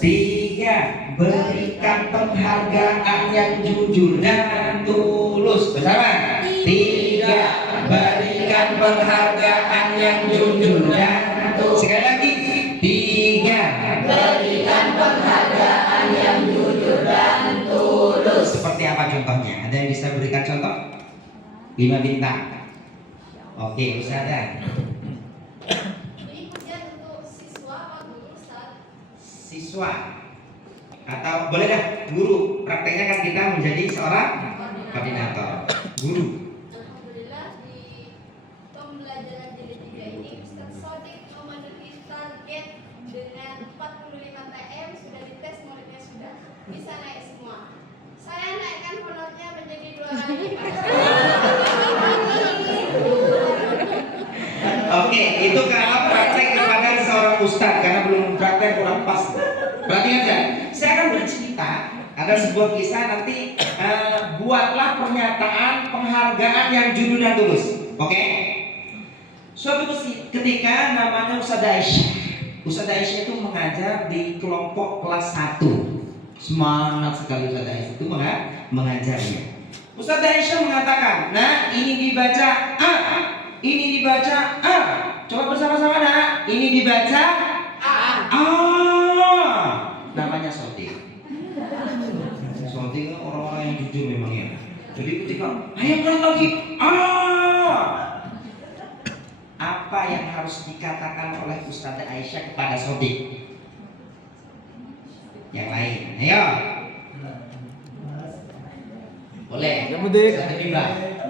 Tiga, berikan penghargaan yang jujur dan tulus. Bersama. Tiga, berikan penghargaan yang jujur dan tulus. Sekali lagi. Tiga, berikan penghargaan yang jujur dan tulus. Seperti apa contohnya? Ada yang bisa berikan contoh? 5 bintang. Oke, Ustazah. Ini ujian untuk siswa atau guru, Ustaz? Siswa atau boleh dah guru. Prakteknya kan kita menjadi seorang koordinator. Guru. Alhamdulillah di pembelajaran jilid 3 ini Ustaz Sodik memenuhi target dengan 45 TM, sudah dites muridnya sudah bisa naik semua. Saya naikkan honornya menjadi 2 kali lipat. Oke, itu kalau praktek kepada seorang ustadz karena belum praktek kurang pas. Perhatikan saja. Saya akan bercerita. Ada sebuah kisah nanti. Buatlah pernyataan penghargaan yang jujur dan tulus. Oke? Suatu ketika namanya Ustazah Aisyah. Ustazah Aisyah itu mengajar di kelompok kelas 1. Semangat sekali Ustazah Aisyah itu mengajarnya. Ustazah Aisyah mengatakan, nah ini dibaca A, ini dibaca A. Coba bersama-sama nak. Ini dibaca A. Namanya Sodik. Sodik kan orang-orang yang jujur memang ya. Jadi ketika ayo pelan lagi A. Apa yang harus dikatakan oleh Ustazah Aisyah kepada Sodik? Yang lain, ayo. Boleh.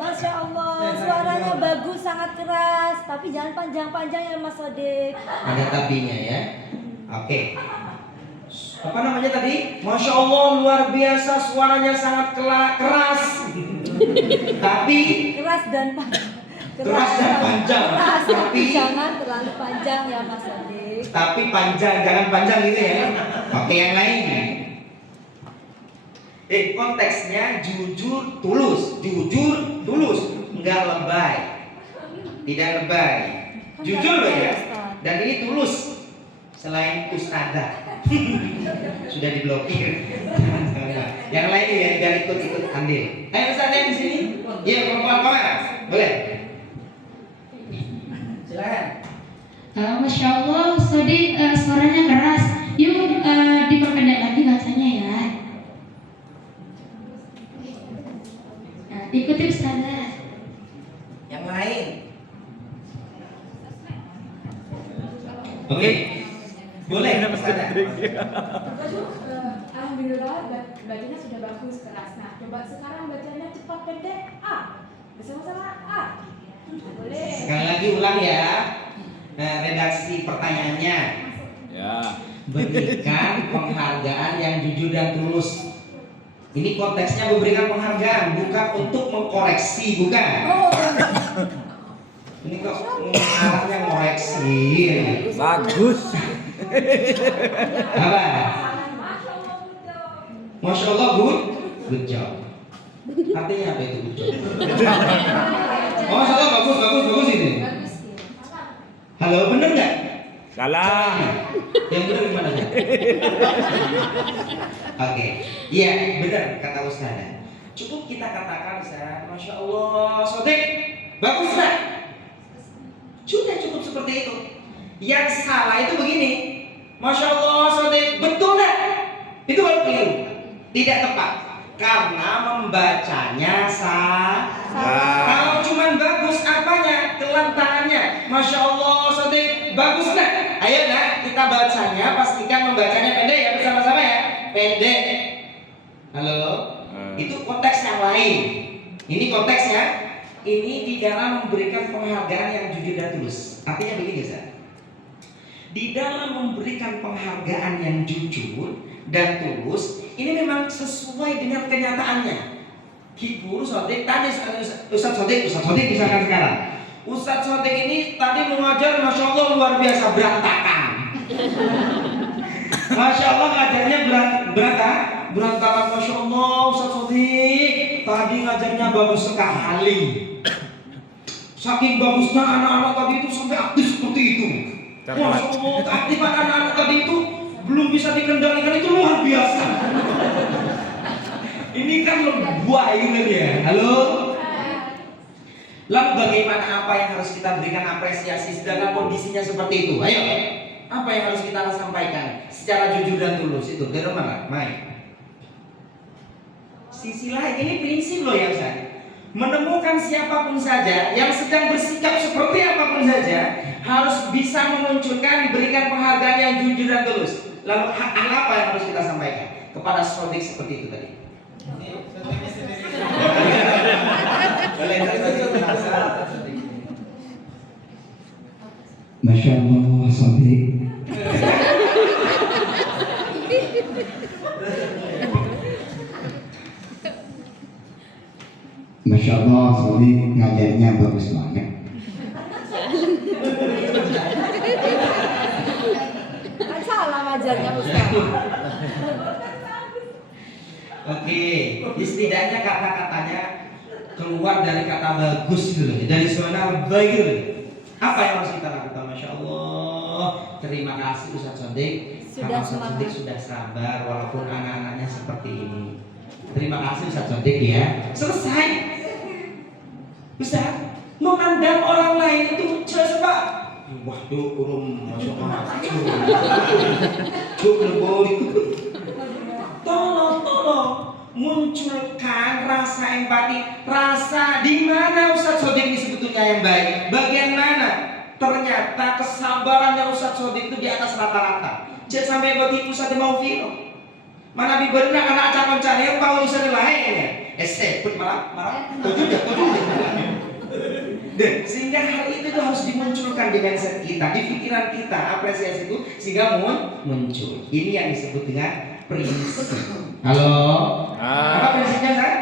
Masya Allah, suaranya bagus, sangat keras. Tapi jangan panjang-panjang ya Mas Sodik. Ada tapinya ya. Oke. Apa namanya tadi? Masya Allah, luar biasa, suaranya sangat keras. Tapi Keras dan panjang. Keras dan panjang. Keras, tapi Tapi- jangan terlalu panjang ya Mas Sodik. tapi panjang, jangan panjang gitu ya. Oke, yang lain. Konteksnya jujur tulus, enggak lebay, tidak lebay, jujur loh ya. Dan ini tulus. Selain ustazah sudah diblokir. Yang lain ya, biar ikut andil. Ayo ustazah di sini. Iya, perempuan mana? Boleh. Silakan. Masya Allah, Sodik suaranya keras. Yuk diperpendek lagi bacanya ya. Nah, ikuti Ustazah. Yang lain. Oke. Boleh ustazah. Alhamdulillah bacanya sudah bagus keras. Nah, coba sekarang bacanya cepat pendek A. Bersama-sama A. Boleh. Sekali lagi ulang ya. Nah, redaksi pertanyaannya. Ya. Berikan penghargaan yang jujur dan tulus. Ini konteksnya memberikan penghargaan, bukan untuk mengkoreksi, bukan. Ini kok arahnya ngoreksi. Bagus. Apa? Masya Allah, good job. Artinya apa itu good job? Oh, Masya Allah, bagus ini. Halo, bener nggak? Salah. Yang benar gimana aja? Oke, iya benar kata Ustazah. Cukup kita katakan Ustaz, Masya Allah, Sodik, bagus lah. Sudah cukup seperti itu. Yang salah itu begini, Masya Allah, Sodik, betul lah. Itu baru keliru, tidak tepat. Karena membacanya salah. Kalau cuman bagus apanya? Kelantangannya. Masya Allah, Sodik, bagus lah. Ayo nak, kita bacanya pastikan membacanya pendek ya bersama-sama ya. Pendek. Halo. Itu konteks yang lain. Ini konteksnya. Ini di dalam memberikan penghargaan yang jujur dan tulus. Artinya begini Ustaz. Di dalam memberikan penghargaan yang jujur dan tulus, ini memang sesuai dengan kenyataannya. Guru Sodik tadi Ustaz Sodik misalkan sekarang. Ustaz Sodik ini tadi mengajar, Masya Allah luar biasa berantakan. Masya Allah ngajarnya berantakan. Masya Allah Ustaz Sodik tadi ngajarnya bagus sekali. Saking bagusnya anak-anak tadi itu sampai aktif seperti itu. Masya Allah keaktifan anak-anak tadi itu belum bisa dikendalikan itu luar biasa. Ini kan lebay gitu ya. Halo? Lalu bagaimana, apa yang harus kita berikan apresiasi sedangkan kondisinya seperti itu? Ayo, apa yang harus kita sampaikan secara jujur dan tulus itu? Dari mana? Mai. Sisi lain, ini prinsip loh ya Ustaz. Menemukan siapapun saja yang sedang bersikap seperti apapun saja harus bisa memunculkan, diberikan penghargaan yang jujur dan tulus. Lalu apa yang harus kita sampaikan kepada sodik seperti itu tadi? Masya Allah, sodik. Masya Allah, sodik ngajarnya bagus banget. Kan salah ngajarnya Ustaz. Oke, setidaknya kata-katanya keluar dari kata bagus dulu, dari zona baik. Apa yang harus kita lakukan? Masya Allah, terima kasih Ustaz Sodik. Sudah Karena Ustaz semangat. Sodik sudah sabar walaupun anak-anaknya seperti ini. Terima kasih Ustaz Sodik ya. Selesai. Ustaz, memandang orang lain itu coba. Waduh, urung masuk masuk. Tolong munculkan rasa empati, rasa di mana Ustaz Sodik ini sebetulnya yang baik, bagian mana? Ternyata kesabarannya Ustaz Sodik itu di atas rata-rata. Jangan sampai bagi Ustaz mau film. Mana benar anak acak mencari yang tahu Ustaz lainnya. Sebut marah. Tujuh. Dan sehingga hal itu tuh harus dimunculkan di mindset kita, di pikiran kita, apresiasi itu sehingga muncul. Ini yang disebut dengan prinsip. Halo. Apa prinsipnya kan?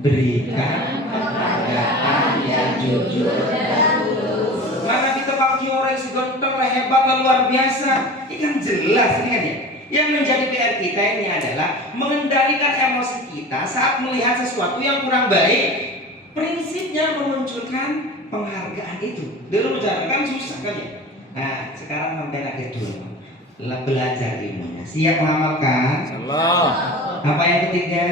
Berikan penghargaan yang jujur dan tulus. Mana kita pakai orang seganteng lah, hebat lah, luar biasa. Ini kan jelas ini kan ya. Yang menjadi PR kita ini adalah mengendalikan emosi kita saat melihat sesuatu yang kurang baik. Prinsipnya memunculkan penghargaan itu. Dulu bicara kan susah kan ya. Nah sekarang sampai anak kedua belajar ilmunya. Siap mengamalkan? Allah. Apa yang ketiga?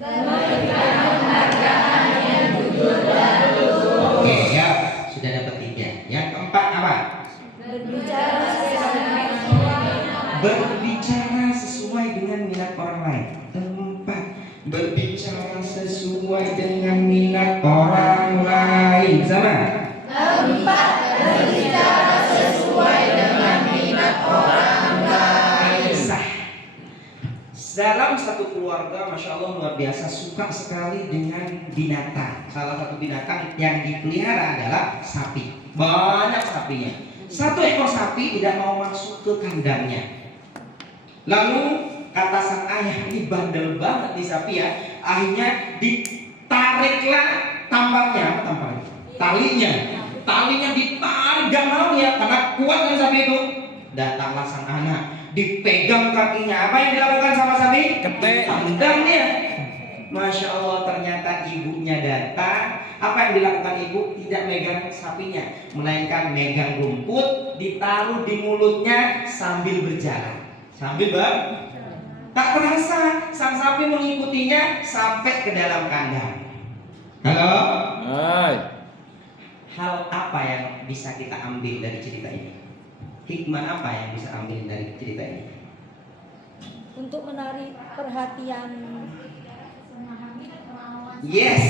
Memberikan penghargaan yang jujur dan tulus. Oke ya, sudah dapat 3. Yang keempat apa? Berbicara sesuai dengan orang. Berbicara sesuai dengan minat orang lain. 4. Berbicara sesuai dengan minat orang lain. Sama? 4. Berbicara sesuai dengan minat orang lain. Sah. Dalam satu keluarga, Masya Allah luar biasa suka sekali dengan binatang. Salah satu binatang yang dipelihara adalah sapi. Banyak sapinya. 1 ekor sapi tidak mau masuk ke kandangnya. Lalu kata sang ayah, ini bandel banget nih sapi ya. Akhirnya ditariklah tampangnya, talinya ditarik, gak mau ya, karena kuat kan sapi itu. Datanglah sang anak, dipegang kakinya. Apa yang dilakukan sama sapi? Ketek. Tendang dia. Masya Allah, ternyata ibunya datang. Apa yang dilakukan ibu? Tidak megang sapinya, melainkan megang rumput, ditaruh di mulutnya sambil berjalan. Tak terasa sang sapi mengikutinya sampai ke dalam kandang. Halo? Hai. Hal apa yang bisa kita ambil dari cerita ini? Hikmah apa yang bisa ambil dari cerita ini? Untuk menarik perhatian. Yes,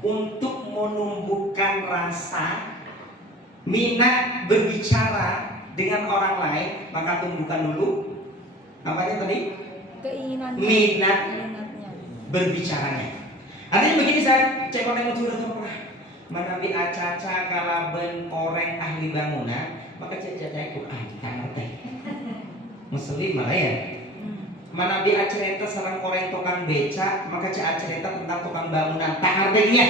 untuk menumbuhkan rasa minat berbicara dengan orang lain, maka tumbuhkan dulu apanya tadi? Keinginannya. Minatnya berbicaranya. Artinya begini, saya cek orang itu udah manabi acaca kalaben koreng ahli bangunan, maka cek Quran kan ngerti. Muslim malah ya. Manabi acerita sarang koreng tukang beca, maka cek acerita tentang tukang bangunan. Tak artinya,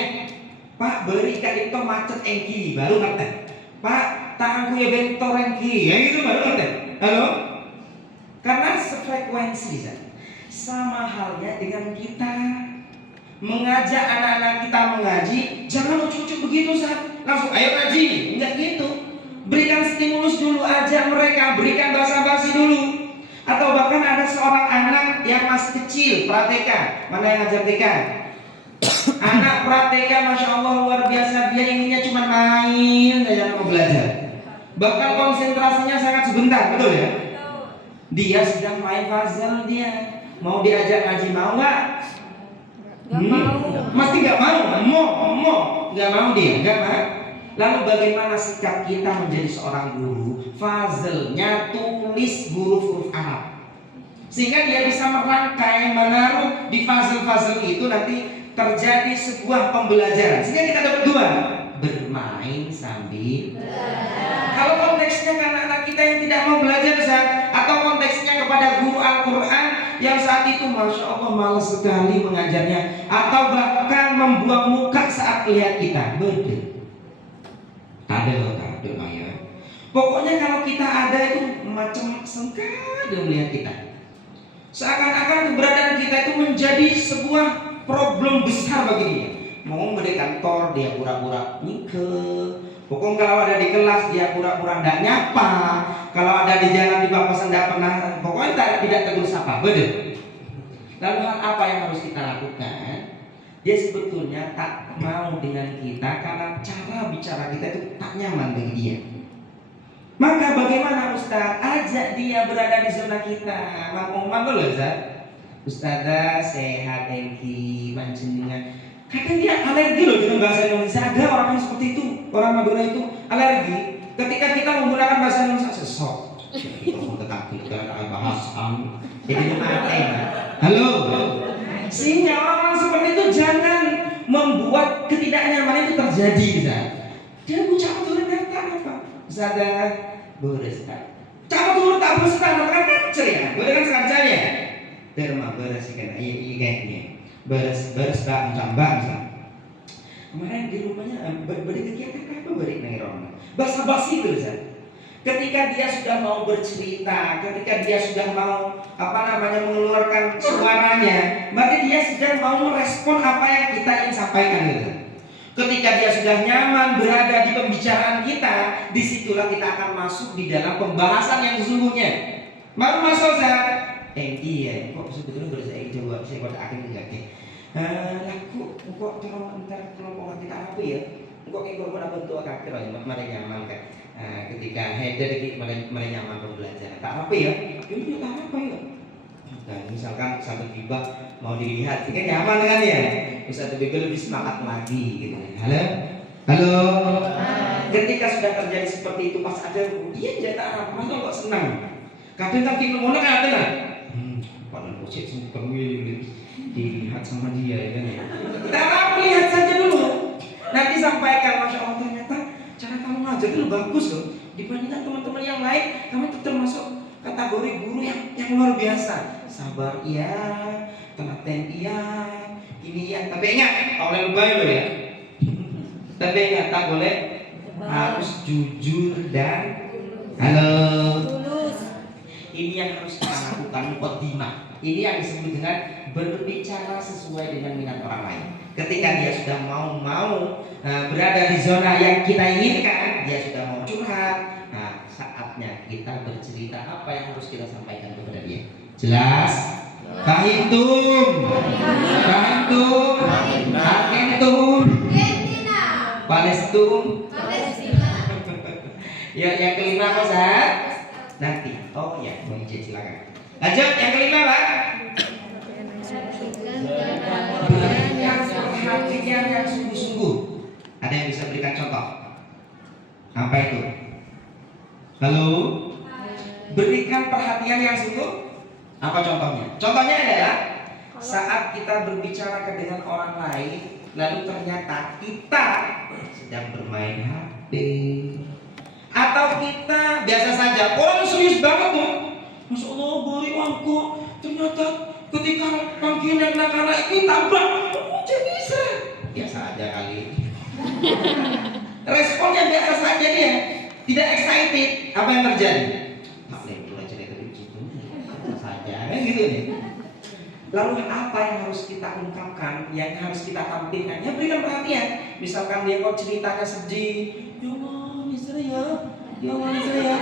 Pak beri kali itu macet engki baru ngerti. Pak tanganku ya bentor engki, ya gitu baru ngerti. Halo? Karena sefrekuensi sama halnya dengan kita mengajak anak-anak kita mengaji, jangan ucuk-ucuk begitu langsung ayo ngaji, enggak gitu. Berikan stimulus dulu, aja mereka, berikan basa-basi dulu. Atau bahkan ada seorang anak yang masih kecil, pra-TK. Mana yang ngajar TK? Anak pra-TK, Masya Allah luar biasa. Dia inginnya cuma main saja, mau belajar. Bahkan konsentrasinya sangat sebentar, betul ya? Dia sedang main puzzle dia. Mau diajak ngaji, mau nggak? Nggak mau. Mesti nggak mau, nggak mau dia, nggak mau. Lalu bagaimana sikap kita menjadi seorang guru? Puzzle-nya tulis huruf-huruf Arab, sehingga dia bisa merangkai, menaruh di puzzle-puzzle itu nanti terjadi sebuah pembelajaran. Sehingga kita dapat dua, bermain sambil belajar. Kalau konteksnya ke anak-anak kita yang tidak mau belajar, Ustaz, atau konteksnya kepada guru Al-Quran yang saat itu Masya Allah malas sekali mengajarnya, atau bahkan membuang muka saat lihat kita, betul. Ada ya. Pokoknya kalau kita ada itu macam sekali melihat kita. Seakan-akan keberadaan kita itu menjadi sebuah problem besar bagi dia. Mau di kantor dia pura-pura nike. Pokoknya kalau ada di kelas dia pura-pura ndak nyapa. Kalau ada di jalan di papasan ndak pernah. Pokoknya tidak tegur sapa. Betul. Lalu hal apa yang harus kita lakukan? Dia sebetulnya tak mau dengan kita karena cara bicara kita itu tak nyaman bagi dia. Maka bagaimana Ustaz? Ajak dia berada di zona kita. Mangkong loh Ustaz. Ustazah sehat engki panjenengan. Kadang dia alergi loh dengan bahasa Indonesia. Ada orang yang seperti itu. Orang Madura itu alergi. Ketika kita menggunakan bahasa Indonesia sesok. Itu tetap kita bahasa. Jadi mati. Halo. Sehingga orang-orang seperti itu jangan membuat ketidaknyamanan itu terjadi, Ustaz. Dia ucap turun data apa? Ustazah beres tak? Cara turun tak beres tak? Maka kan ceria. Beres kan sengaja ya. Terma beres kan? Iya kayaknya. Beres tak menambah Ustaz. Kemarin di rumahnya beri kegiatan apa beri nengirong? Basa-basi itu Ustaz. Ketika dia sudah mau bercerita, ketika dia sudah mau mengeluarkan suaranya, berarti dia sedang mau merespon apa yang kita ingin sampaikan gitu. Ketika dia sudah nyaman berada di pembicaraan kita, disitulah kita akan masuk di dalam pembahasan yang sesungguhnya. Baru masuk saya, iya, kok sebetulnya baru saya coba saya pada akhirnya jadi. Laku, kok tolong ntar tolong kita apa ya? Kok kayak korban bentuk karakter ya, mereka nyaman kan? Ketika header mereka nyaman pembelajaran. Tak apa ya? Ini tak apa ya? Nah, misalkan satu tiba mau dilihat, kan nyaman kan ya? Bisa lebih semangat lagi gitu. Halo. Ketika sudah terjadi seperti itu pas ada dia jadi Arab, masa kok senang? Kadang kan kita mau kan ada lah. Padahal kocek semua kamu dilihat sama dia ya kan? Kita lihat saja dulu. Nanti sampaikan, Masya Allah ternyata cara kamu ngajar itu bagus loh. Dibandingkan teman-teman yang lain, kamu itu termasuk kategori guru yang luar biasa. Sabar iya, telaten iya, ini iya. Tapi ingat, oleh lebay loh ya. Tapi ingat, tak boleh harus jujur dan tulus. Ini yang harus kita lakukan, muqaddimah. Ini yang disebut dengan berbicara sesuai dengan minat orang lain. Ketika dia sudah mau berada di zona yang kita inginkan, dia sudah mau curhat. Nah, saatnya kita bercerita apa yang harus kita sampaikan kepada dia. Jelas? Fahimtum? Hakentum? Palestum? Ya, yang kelima apa Ustaz? Nanti. Oh ya, mau izin silakan. Lanjut yang kelima Pak. Perhatian yang sungguh-sungguh. Ada yang bisa berikan contoh? Apa itu? Halo? Berikan perhatian yang sungguh. Apa contohnya? Contohnya adalah saat kita berbicara dengan orang lain, lalu ternyata kita sedang bermain HP, atau kita biasa saja. Orang serius banget tuh. Masya Allah, beri aku. Ternyata ketika panggilan anak-anak ini tabrak, dia bisa. Biasa aja kali. Responnya biasa saja dia, tidak excited. Apa yang terjadi? Tak boleh pula cerita begitu. Saja, kan gitu nih. Lalu apa yang harus kita ungkapkan, yang harus kita tampilkan? Ya berikan perhatian. Misalkan dia kok ceritanya sedih, ya Allah, ya Allah, ya.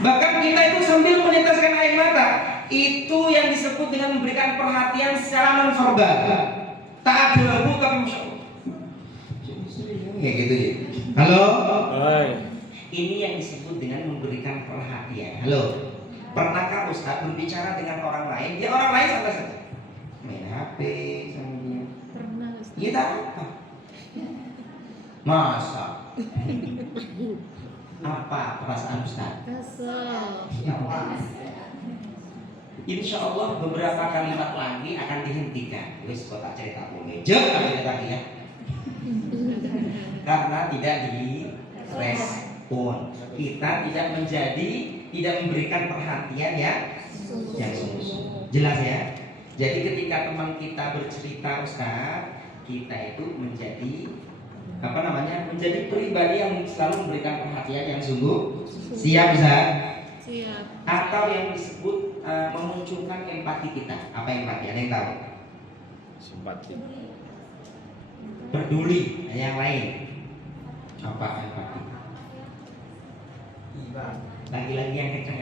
Bahkan kita itu sambil meneteskan air mata. Itu yang disebut dengan memberikan perhatian secara nonverbal. Tak ada bukan ya gitu ya. Halo. Hai. Ini yang disebut dengan memberikan perhatian. Halo. Pernahkah Ustaz berbicara dengan orang lain? Dia orang lain santai saja. Main HP sama dia. Pernah Ustaz. Iya tak apa. Masa? Apa perasaan Ustaz? Kesel. Insya Allah beberapa kalimat lagi akan dihentikan. Wis kok tak cerita meja apa tadi ya? Karena tidak direspon. Kita tidak memberikan perhatian ya yang sungguh-sungguh. Jelas ya? Jadi ketika teman kita bercerita Ustaz, kita itu menjadi menjadi pribadi yang selalu memberikan perhatian yang sungguh. Siap Ustaz? Siap. Atau yang disebut memunculkan empati kita. Apa empati? Ada yang tahu? Simpati. Peduli yang lain. Apa empati? Lagi-lagi yang kencang.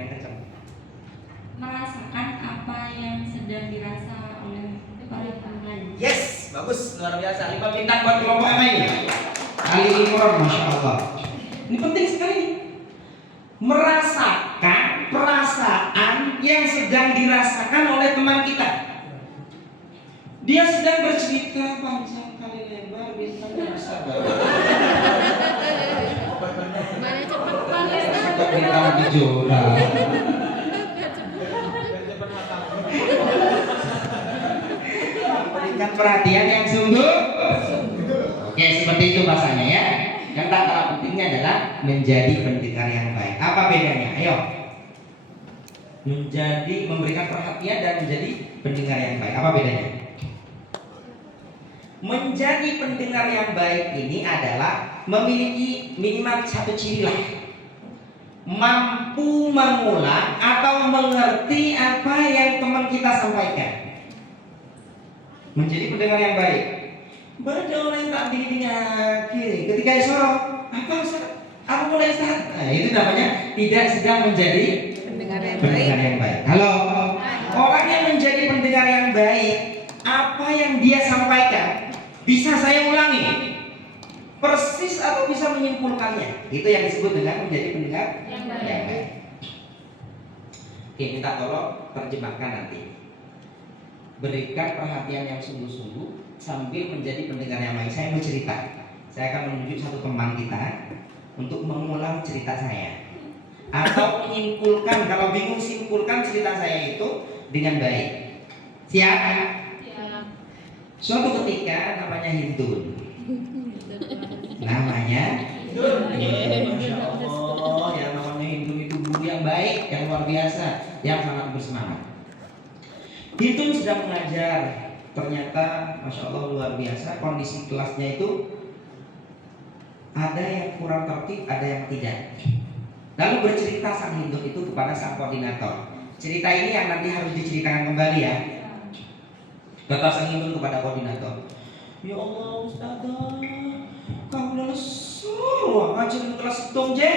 Merasakan apa yang sedang dirasa oleh orang lain. Yes, bagus, luar biasa. 5 bintang buat kelompok apa ini? Ali Imran, masya Allah. Ini penting sekali nih. Merasakan perasaan yang sedang dirasakan oleh teman kita. Dia sedang bercerita panjang kali lebar, bintangnya besar. Mana cepat Pak Ustaz. Suka bintang di jurang. Berikan perhatian yang sungguh. Oke, seperti itu bahasanya ya. Yang tak kalah pentingnya adalah menjadi pendengar yang baik. Apa bedanya? Ayo. Memberikan perhatian dan menjadi pendengar yang baik. Apa bedanya? Menjadi pendengar yang baik ini adalah memiliki minimal satu ciri lah. Mampu mengulang atau mengerti apa yang teman kita sampaikan. Menjadi pendengar yang baik. Berdoa tak kiri. Ketika isyarat, apa Ustaz? Apa mulai Ustaz? Nah, itu namanya tidak sedang menjadi Pendengar yang pendengar yang baik. Halo. Orang yang menjadi pendengar yang baik, apa yang dia sampaikan bisa saya ulangi persis atau bisa menyimpulkannya. Itu yang disebut dengan menjadi pendengar yang baik. Oke, minta tolong terjemahkan nanti. Berikan perhatian yang sungguh-sungguh sambil menjadi pendengar yang baik. Saya mau cerita. Saya akan menunjuk satu teman kita untuk mengulang cerita saya atau menyimpulkan. Kalau bingung simpulkan cerita saya itu dengan baik. Siap? Suatu ketika namanya Hindun. Namanya Masya Allah, yang namanya Hindun itu guru yang baik, yang luar biasa, yang sangat bersemangat. Hindun sedang mengajar. Ternyata Masya Allah luar biasa. Kondisi kelasnya itu ada yang kurang tertib, ada yang tidak. Lalu bercerita sang Hindun itu kepada sang koordinator. Cerita ini yang nanti harus diceritakan kembali ya. Kata sang Hindun kepada koordinator, ya Allah Ustazah, kamu lesu ngajarin kelas hitung je.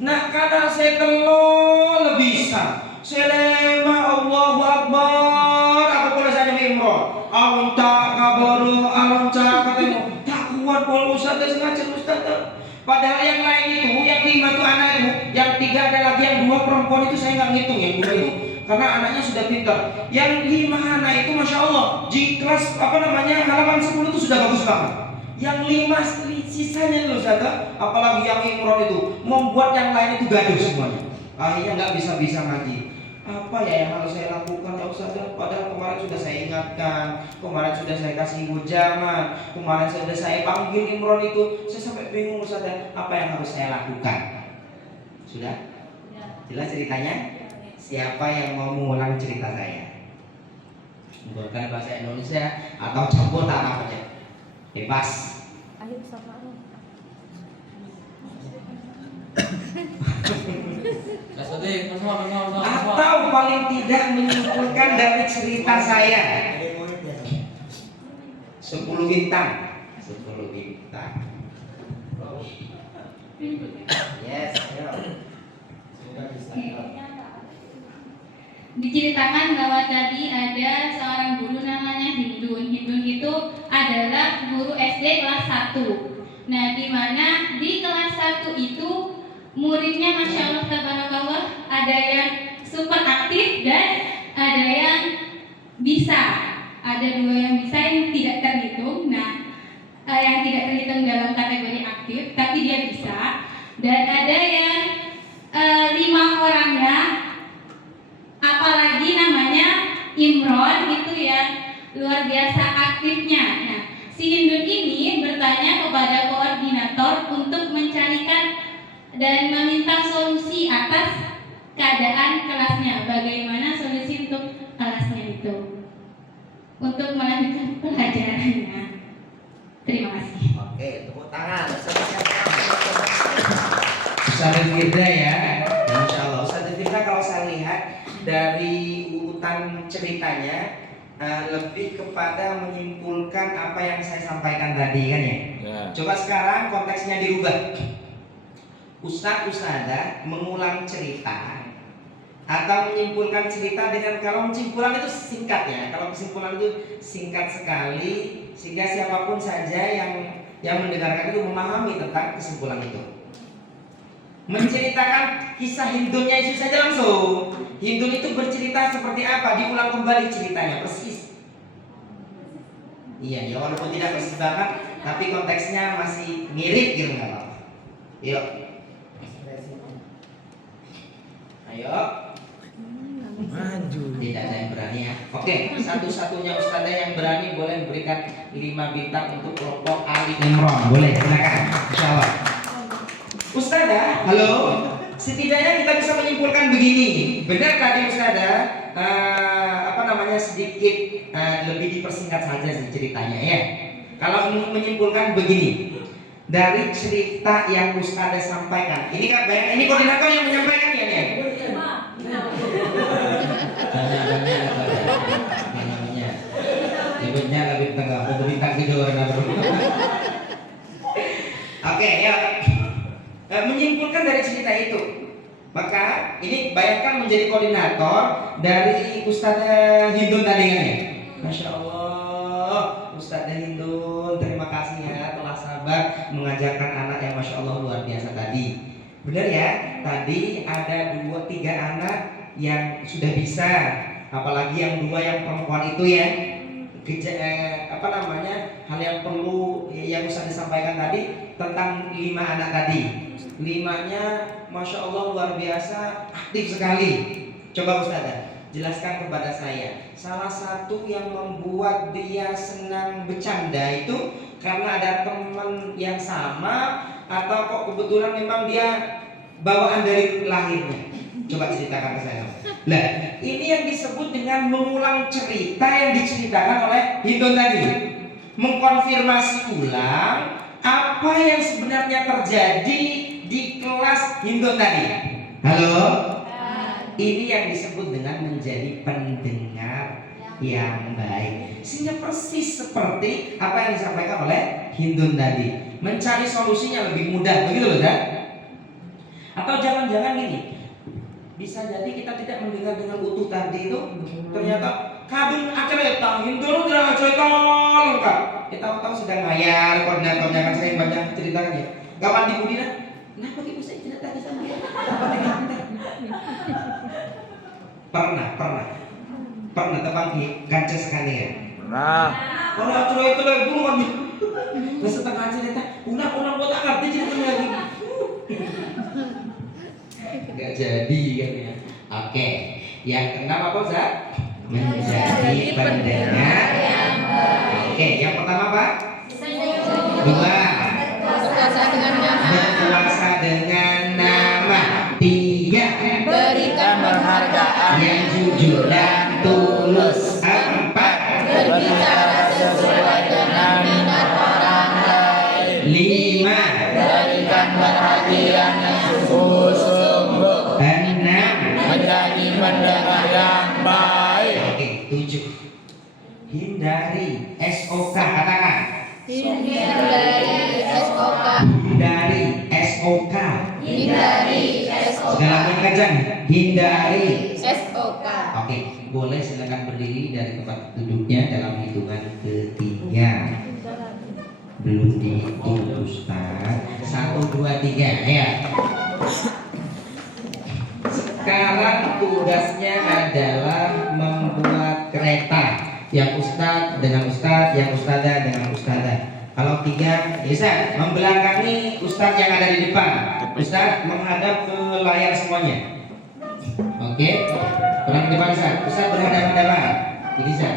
Nak kada saya telur bisa. Selema Allahu Akbar. Aku boleh saja mimro. Alonca kabaru, alonca katemu. Tak kuat kalau Ustazah sengaja Ustazah. Padahal yang lain itu, yang 5 itu anak itu, yang 3 ada lagi, yang 2 perempuan itu saya nggak ngitung, yang 2 itu karena anaknya sudah pintar. Yang 5 anak itu Masya Allah di kelas halaman 10 itu sudah bagus banget. Yang 5 sisanya loh Ustazah, apalagi yang Imron itu membuat yang lain itu gaduh semuanya. Akhirnya nggak bisa ngaji. Apa ya yang harus saya lakukan ya Ustazah? Padahal kemarin sudah saya ingatkan, kemarin sudah saya kasih wejangan, kemarin sudah saya panggil Imron itu. Saya sampai bingung Ustazah, apa yang harus saya lakukan? Sudah? Jelas ceritanya? Siapa yang mau mengulang cerita saya? Menggunakan bahasa Indonesia atau campur tanah aja? Bebas. Ayo sama Atau paling tidak menyimpulkan dari cerita saya. 10 bintang. 10 bintang. Yes, ayo. diceritakan bahwa tadi ada seorang guru namanya Hindun. Hindun itu adalah guru SD kelas 1. Nah, di mana di kelas 1 itu muridnya Masya Allah tabarakallah, ada yang super aktif dan ada yang bisa. Ada 2 yang bisa yang tidak terhitung. Nah, yang tidak terhitung dalam kategori aktif, tapi dia bisa. Dan ada yang 5 orangnya, apalagi namanya Imron, itu yang luar biasa aktifnya. Nah, si Hindun ini bertanya kepada koordinator untuk mencarikan dan meminta solusi atas keadaan kelasnya. Bagaimana solusi untuk kelasnya itu untuk melanjutkan pelajarannya. Terima kasih. Oke, tepuk tangan. Ustaz Firda ya. Masya Allah. Ustaz Firda kalau saya lihat dari urutan ceritanya lebih kepada menyimpulkan apa yang saya sampaikan tadi kan ya. Coba sekarang konteksnya dirubah. Ustadz mengulang cerita atau menyimpulkan cerita dengan, kalau kesimpulan itu singkat ya, kalau kesimpulan itu singkat sekali sehingga siapapun saja yang mendengarkan itu memahami tentang kesimpulan itu. Menceritakan kisah Hindunnya itu saja langsung. Hindun itu bercerita seperti apa, diulang kembali ceritanya persis. Iya ya, walaupun tidak persis banget, tapi konteksnya masih mirip gitu nggak apa-apa. Yuk. Ayo. Maju. Tidak ada yang berani ya. Oke, satu-satunya ustazah yang berani boleh memberikan 5 bintang untuk kelompok Ali Imron. Boleh, silakan. Insyaallah. Ustazah, halo. Setidaknya kita bisa menyimpulkan begini. Benar tadi ustazah, sedikit lebih dipersingkat saja sih ceritanya ya. Kalau menyimpulkan begini, dari cerita yang ustazah sampaikan, ini kan bayang, ini koordinator yang menyampaikan ya nih. Ibunya lebih tengah, bintang tidur. Oke ya, menyimpulkan dari cerita itu, maka ini bayangkan menjadi koordinator dari Ustazah Hindun tadi kan ya. Masya Allah, Ustazah Hindun, terima kasih ya telah sabar mengajarkan anak yang Masya Allah luar biasa tadi. Benar ya, tadi ada 2-3 anak yang sudah bisa, apalagi yang 2 yang perempuan itu ya. Hal yang perlu yang Ustaz disampaikan tadi tentang 5 anak tadi. 5-nya Masya Allah luar biasa aktif sekali. Coba Ustaz jelaskan kepada saya, salah satu yang membuat dia senang bercanda itu karena ada teman yang sama, atau kok kebetulan memang dia bawaan dari lahirnya? Coba ceritakan ke saya. Nah, ini yang disebut dengan mengulang cerita yang diceritakan oleh Hindun tadi. Mengkonfirmasi ulang apa yang sebenarnya terjadi di kelas Hindun tadi. Halo? Ini yang disebut dengan menjadi pendengar yang baik. Sehingga persis seperti apa yang disampaikan oleh Hindun tadi. Mencari solusinya lebih mudah, begitu loh kan? Atau jangan-jangan gini, bisa jadi kita tidak mendengar dengan utuh tadi itu, ternyata kadung acerita Hindun tidak acerita lengkap. Kita tahu sedang ngayal, koordinatornya kan sering banyak ceritakan ya. Kapan di Budina? Kenapa ibu saya cerita di sana ya? Pernah tebang kancah sekali ya. Nah, Kalau acara itu lagi buru kan, terus setengah cerita, ulang buat tak ngerti ceritanya lagi. Gak jadi kan ya. Oke, yang keenam apa Ustaz? Menjadi pendengar yang baik. Oke, yang pertama apa? 2. Berkuasa dengan nama. 3. berikan penghargaan Yang jujur dan tulus. 4. berbicara sesuai dengan minat orang lain 5. berikan perhatian yang sungguh-sungguh 6. menjadi pendengar yang baik. Oke, 7. Hindari SOK, katakan. Hindari SOK. Hindari SOK. Hindari SOK. Segala macam kencang. Hindari SOK. Soka. Oke, boleh silakan berdiri dari tempat duduknya dalam hitungan ketiga. Belum dihitung Ustaz. 1, 2, 3 ya. Sekarang tugasnya adalah membuat kereta. Yang Ustaz dengan Ustaz, yang Ustazah dengan Ustazah. Kalau 3, bisa membelakangi Ustaz yang ada di depan. Ustaz menghadap ke layar semuanya. Oke, orang di depan Ustaz. Ustaz berhadapan-hadapan. Jadi Ustaz,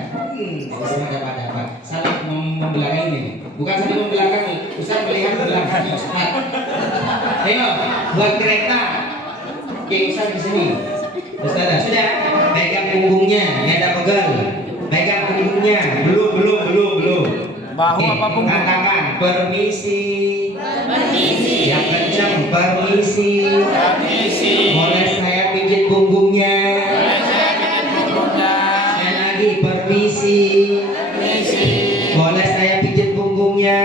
berhadapan-hadapan. Saling membelakangi ini. Bukan saling membelakangi. Ustaz melihat belakangnya Ustaz. Ayo, buat kereta. Oke, Ustaz di sini. Ustaz, sudah. Pegang punggungnya, ada pegal. Pegang punggungnya. Belum. Bahu Oke, apa punggung? katakan permisi. Yang kencang permisi. Boleh saya pijit punggungnya. Sekali lagi permisi. Boleh saya pijit punggungnya.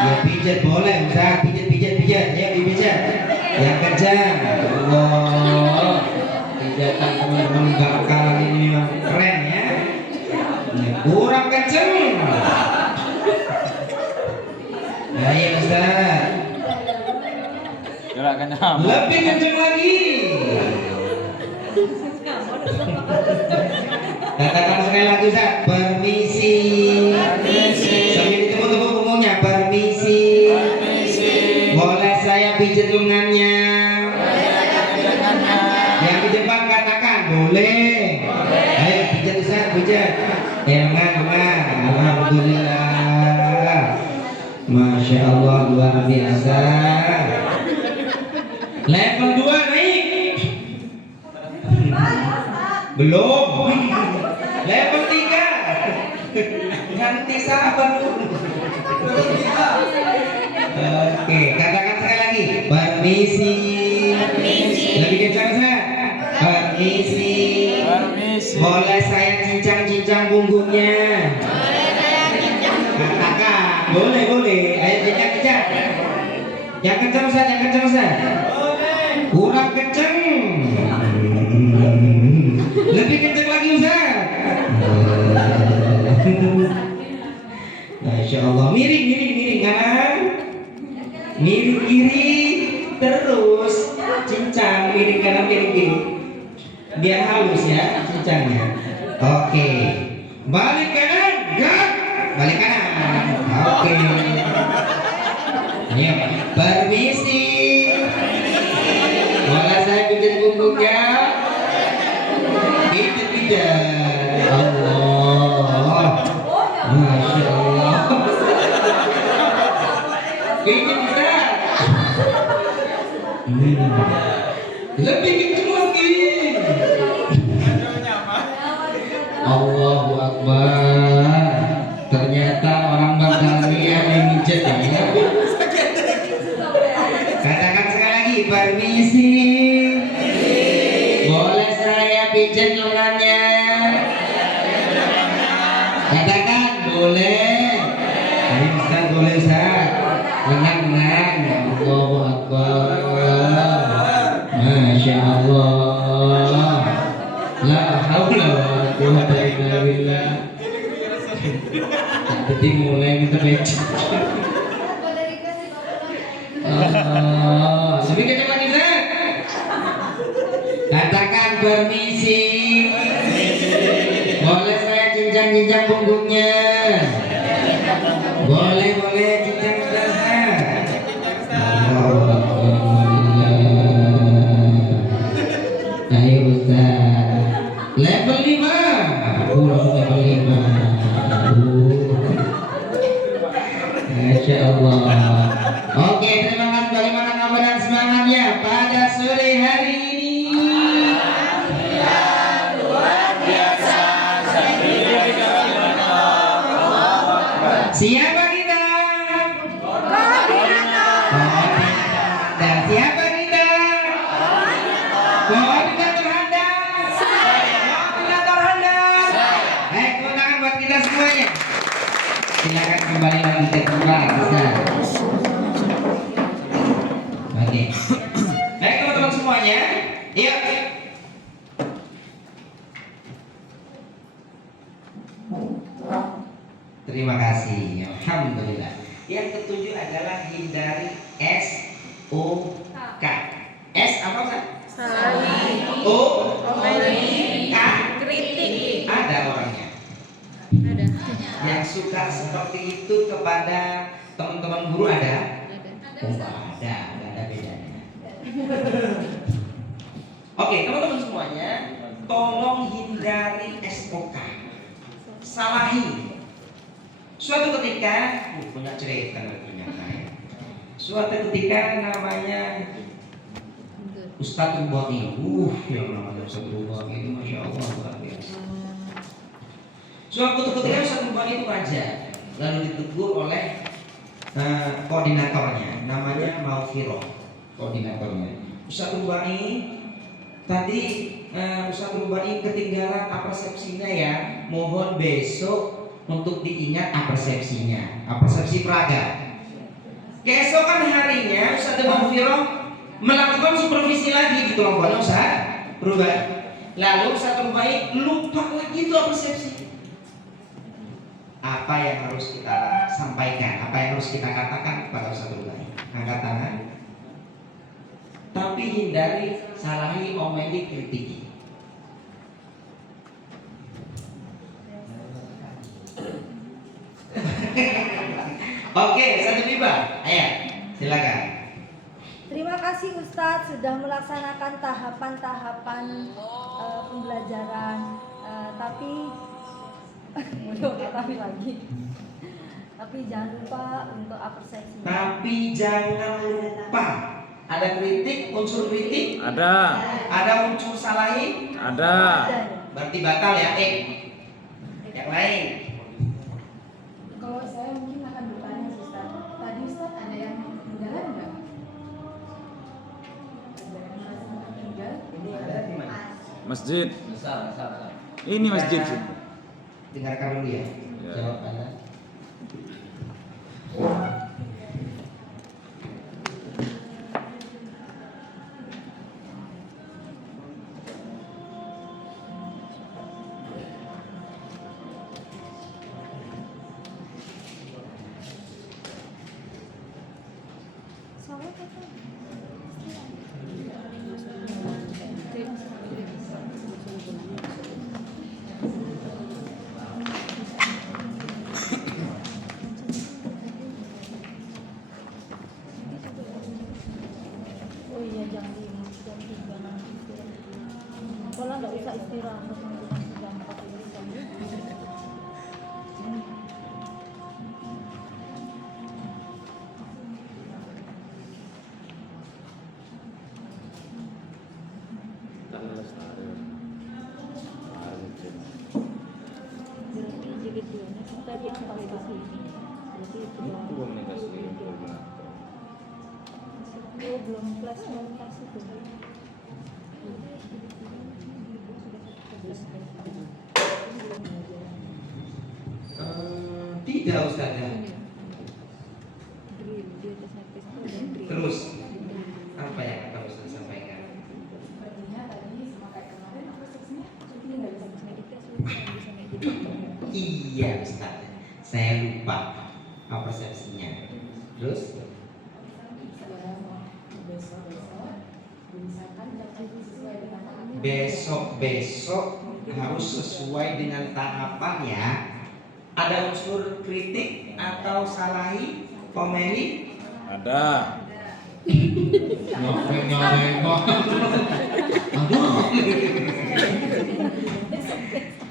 Ya pijit boleh, Ustaz. Pijit. Ya dipijat. Yang kencang. Allah. Pijatan teman-teman bakalan ini memang keren ya. Kurang kenceng. Ayo Ustaz. Gerakannya apa? Lebih kenceng lagi. Katakan sekali lagi Ustaz. Permisi. Sambil ditepuk-tepuk punggungnya. Permisi. Boleh saya pijit lengannya. Yang di depan katakan boleh. Ayo pijat Ustaz, pijat. Lengan. Alhamdulillah. Masya Allah luar biasa. Level 2 naik. Belum. Level 3. Nanti sabar dulu. Oke, katakan sekali lagi. Permisi. Lebih kencang Ustaz. Permisi. Boleh saya cincang punggungnya. Katakan. Boleh. Ayo cincang. Yang kencang Ustaz. Kurang kencang. Lebih kencang lagi Ustaz. Masya Allah. Miring kanan. Miring kiri. Terus cincang miring kanan miring kiri. Biar halus ya cincangnya. Oke. Balik kanan. Gerak. Balik kanan. Oke. Ayo. Permisi. Boleh saya pijat punggungnya? Pijat. Allah. Masya Allah. Pijat bisa. Lebih kencang lagi. Allahu Akbar. Ternyata orang Bangkalia yang mijat ya. Katakan sekali lagi. Permisi. Boleh saya pijat lengannya? Katakan boleh. Ini Ustaz boleh Ustaz. Lengan. Allahu Akbar. Masya Allah. La haula wala quwwata illa billah. Jadi mulai minta becek. Lebih kencang lagi Ustaz. Katakan permisi. Boleh saya cincang punggungnya? Boleh cincang Ustaz. Ayo Ustaz. Level 5. Level 5. Masya Allah. Oke, terima kasih. Bagaimana kabar dan semangatnya pada sore hari ini? Siapa kita? Dan siapa kita? Koordinator handal. Koordinator handal. Baik, tepuk tangan buat kita semuanya. Silakan kembali lagi ke tempat. Oke. Baik teman-teman semuanya. Yuk. K. S apa Ustaz? Salahi. O. Omeli. K. Kritik. Ada orangnya. Ada. Yang suka seperti itu kepada teman-teman guru ada? Oh, ada, nggak ada bedanya. Oke, teman-teman semuanya, tolong hindari SOK. Salahi. Suatu ketika, punya cerita ternyata ya. Suatu ketika namanya Ustadz Rubani, yang namanya Ustadz Rubani itu masya Allah luar biasa. Suatu ketika Ustadz Rubani itu ngajar, lalu ditegur oleh koordinatornya, namanya Maufiroh, koordinatornya. Ustadz Rubani tadi Ustadz Rubani ketinggalan apersepsinya ya, mohon besok untuk diingat apersepsinya, apersepsi Praga. Keesokan harinya Ustadz Maufiroh melakukan supervisi lagi di kelompoknya Ustadz Rubani. Lalu Ustadz Rubani lupa lagi itu apersepsi. Apa yang harus kita sampaikan, apa yang harus kita katakan kepada Ustadz Rubani? Angkat tangan. Tapi hindari salahi, omeli, kritiki. Oke, satu tiba. Ayo, silakan. Terima kasih Ustadz sudah melaksanakan tahapan-tahapan pembelajaran. Tapi Tapi jangan lupa untuk apersepsi. Tapi jangan lupa ada kritik, unsur kritik. Ada. Ada unsur salahi. Ada. Berarti batal ya. Yang lain. Kalau saya mungkin akan bertanya Ustaz. Tadi Ustaz ada yang ketinggalan nggak? Ada yang merasa tertinggal? Ada di mana? Masjid. Besar. Ini masjid. Dengarkan dulu ya. Ya. Jawabannya. Oh iya, jam 3 nanti istirahat. Kalau nggak usah istirahat, menggunakan jam 4 ini jam. Berarti jilid 2-nya kita yang paling ke sini. Berarti itu belum kelas montas itu. Tidak Ustaz ya. Drill di atasnya tes itu ada drill. Terus apa yang akan Ustaz sampaikan? Sepertinya tadi sama kayak kemarin apersepsinya jadi nggak bisa Iya Ustaz, saya lupa apa persepsinya. Terus besok harus sesuai dengan tahapan ya. Ada unsur kritik atau salahi, komeli? Ada.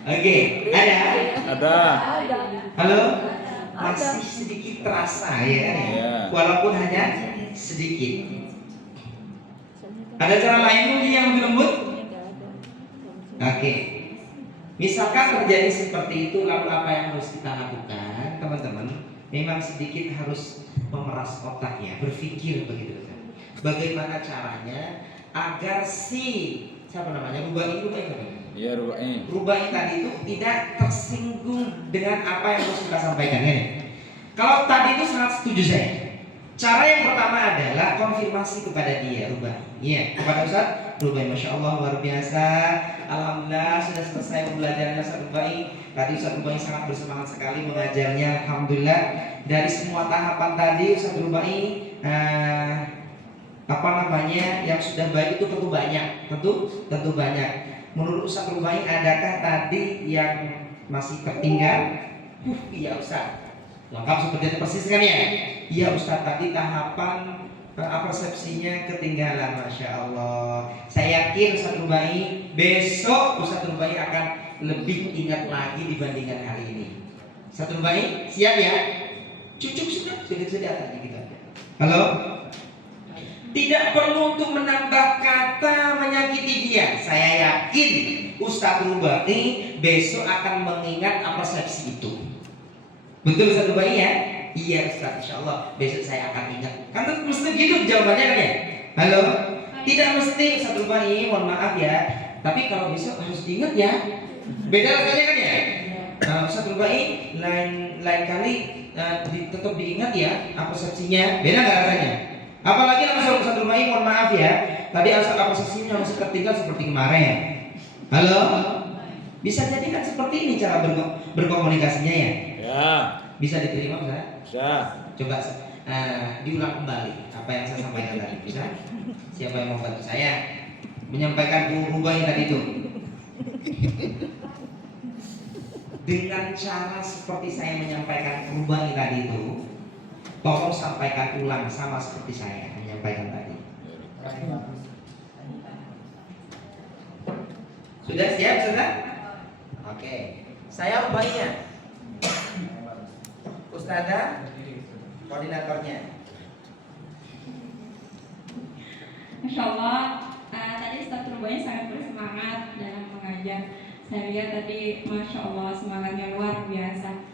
Oke, ada. Ada. Ada. Halo? Masih sedikit terasa ya, Iya. walaupun hanya sedikit. Ada cara lain mungkin yang lebih lembut? Oke. Misalkan terjadi seperti itu, lalu apa yang harus kita lakukan, teman-teman? Memang sedikit harus memeras otak ya, berpikir begitu kan. Bagaimana caranya agar siapa namanya? Rubai Iya, Rubai. Rubai tadi itu tidak tersinggung dengan apa yang harus kita sampaikan ya. Kalau tadi itu sangat setuju saya. Cara yang pertama adalah konfirmasi kepada dia, Rubai. Iya, kepada Ustaz Rubai, masya Allah luar biasa. Alhamdulillah sudah selesai pembelajarannya Ustaz Rubai. Tadi Ustaz Rubai sangat bersemangat sekali mengajarnya. Alhamdulillah dari semua tahapan tadi Ustaz Rubai yang sudah baik itu tentu banyak, tentu banyak. Menurut Ustaz Rubai, adakah tadi yang masih tertinggal? Iya Ustaz. Lengkap seperti itu persis kan ya? Iya Ustaz, tadi tahapan persepsinya ketinggalan, Masya Allah. Saya yakin Ustaz Rubai, besok Ustaz Rubai akan lebih ingat lagi dibandingkan hari ini. Ustaz Rubai, siap ya? Cukup sudah tadi kita. Halo? Tidak perlu untuk menambah kata menyakiti dia. Saya yakin Ustaz Rubai besok akan mengingat persepsi itu. Betul Ustaz Rubai ya? Iya Ustaz, insya Allah besok saya akan ingat. Kan itu mesti gitu jawabannya kan ya? Halo? Tidak mesti Ustaz Rubai, mohon maaf ya. Tapi kalau besok harus diingat ya. Beda rasanya kan ya? Ustaz Rubai lain kali tetap diingat ya persepsinya. Beda nggak rasanya? Apalagi nama Ustaz Rubai, mohon maaf ya. Tadi persepsinya masih tertinggal seperti kemarin. Halo? Bisa jadi kan seperti ini cara berkomunikasinya ya? Ya. Bisa diterima Ustaz? Bisa. Coba diulang kembali apa yang saya sampaikan tadi. Bisa? Siapa yang mau bantu saya menyampaikan Rubai tadi itu? Dengan cara seperti saya menyampaikan Rubai tadi itu, tolong sampaikan ulang sama seperti saya menyampaikan tadi. Sudah siap sudah? Oke. Saya Rubainya. Ustazah koordinatornya. Masya Allah, tadi Ustaz Rubai sangat bersemangat dalam mengajar. Saya lihat tadi, Masya Allah, semangatnya luar biasa.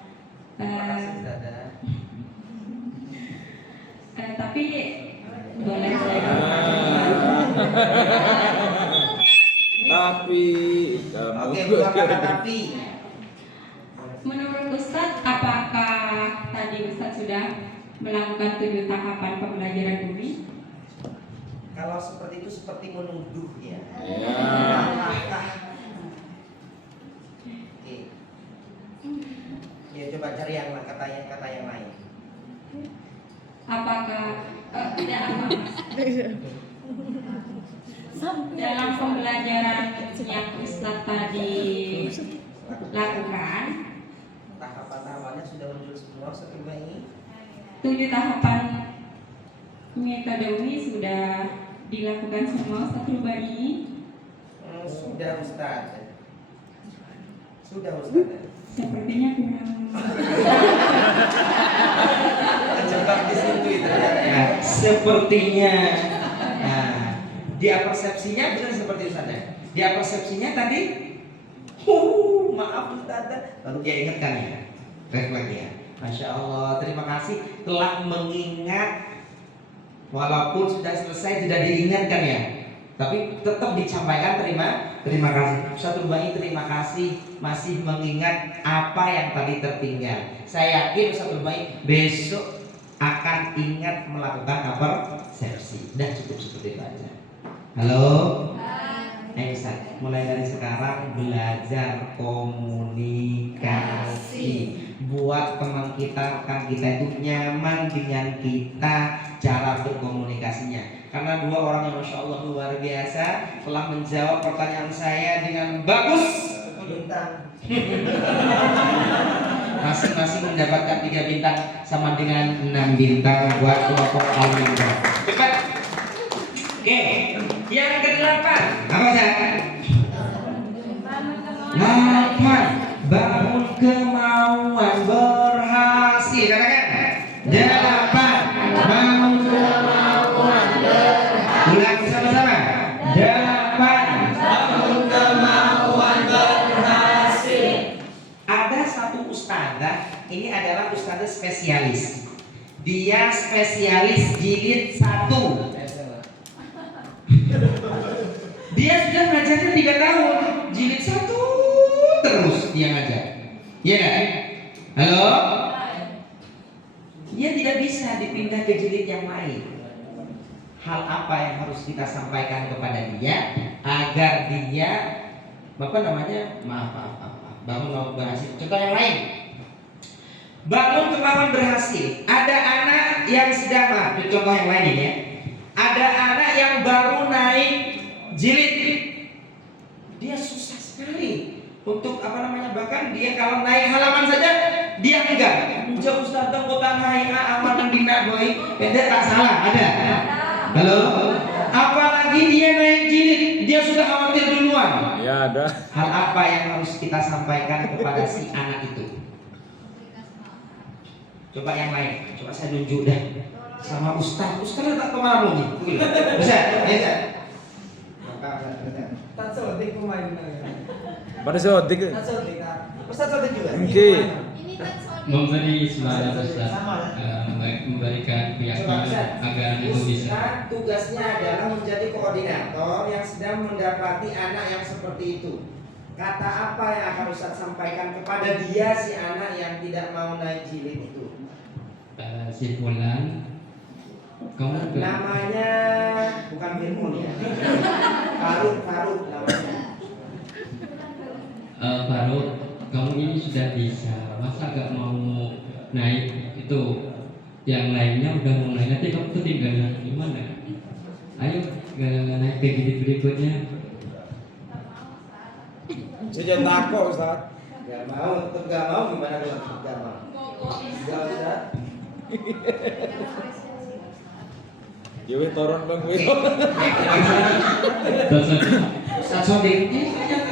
Terima kasih Ustazah. Tapi boleh saya Tapi kamu. Oke, bukan kata tapi. Menurut Ustadz, apakah tadi Ustadz sudah melakukan 7 tahapan pembelajaran bumi? Kalau seperti itu seperti menuduh ya. Ya. Oke. Ya coba cari yang kata yang lain. Apakah tidak apa dalam pembelajaran yang Ustadz tadi lakukan, Tahapan-tahapannya sudah muncul semua seperti ini. 7 tahapan metode ini sudah dilakukan semua Ustadz Rubai ini? Sudah Ustaz. Sepertinya kurang. Terjebak di situ itu ya. Sepertinya. Nah, dia persepsinya benar seperti Ustaz. Dia persepsinya tadi, maaf Ustaz. Baru dia ingatkan ya. Refleks ya. Masya Allah, terima kasih telah mengingat. Walaupun sudah selesai tidak diingatkan ya, tapi tetap disampaikan terima kasih. Ustaz Rubai terima kasih masih mengingat apa yang tadi tertinggal. Saya yakin Ustaz Rubai besok akan ingat melakukan persepsi. Dan cukup seperti itu aja. Halo. Ayo Ustaz, mulai dari sekarang belajar komunikasi. Buat teman kita, rekan kita itu nyaman dengan kita cara berkomunikasinya. Karena 2 orang yang Masya Allah luar biasa telah menjawab pertanyaan saya dengan bagus. Bintang. Masing-masing mendapatkan 3 bintang sama dengan 6 bintang buat kelompok Al-Mimbar. Cepat. Oke, yang ke-8 apa Zak? 8. Bangun kemauan berhasil. Katakan 8. Bangun kemauan berhasil. Ulang sama-sama. 8. Bangun kemauan berhasil. Ada satu ustazah, ini adalah ustazah spesialis. Dia spesialis jilid 1. Dia sudah ngajarnya 3 tahun, jilid 1 terus dia ngajar. Iya kan? Halo? Dia tidak bisa dipindah ke jilid yang lain. Hal apa yang harus kita sampaikan kepada dia agar dia bangun berhasil. Contoh yang lain. Bangun kemauan berhasil. Ada anak yang sedang contoh yang lain ini ya. Ada anak yang baru naik jilid, dia susah sekali untuk bahkan dia kalau naik halaman saja dia enggak. Jauh Ustaz kota naik aman dina boy, pendek tak salah ada. Halo, apalagi dia naik jilid, dia sudah khawatir duluan. Ya ada. Hal apa yang harus kita sampaikan kepada si anak itu? Coba yang lain, coba saya nunjuk dah sama Ustaz. Ustaz tak kemana nih? Bisa, bisa. Tak sodik pemain. Pada sodik. Tak sodik. Ustaz sodik juga. Oke. Ini kan soal Memberi semangat Ustaz, Sama. memberikan keyakinan agar itu bisa. Ustaz tugasnya adalah menjadi koordinator yang sedang mendapati anak yang seperti itu. Kata apa yang akan Ustaz sampaikan kepada dia si anak yang tidak mau naik jilid itu? Si Fulan, kamu ke Namanya bukan Firmun ya. Faruk namanya. Faruk, kamu ini sudah bisa, masa gak mau naik itu? Yang lainnya udah mau naik, nanti kamu ketinggalan gimana? Ayo naik ke jilid berikutnya. Saya takut Ustaz. Gak mau, tetap gak mau gimana kalau gak mau? Gak Ustaz. Ya wis turun Bang wis. Ustaz Sodik,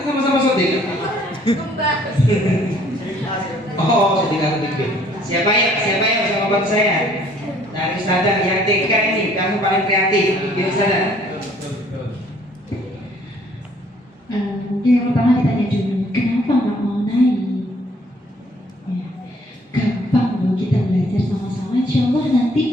sama-sama Sodik. kembang. Oh, Sodik aku dikit. Siapa ya bersama bang saya? Dari Ustazah yang TK ini, kamu paling kreatif. Ya Ustazah. Mungkin yang pertama ditanya dulu, kenapa nggak mau naik? Ya, gampang loh kita belajar sama-sama. Insya Allah nanti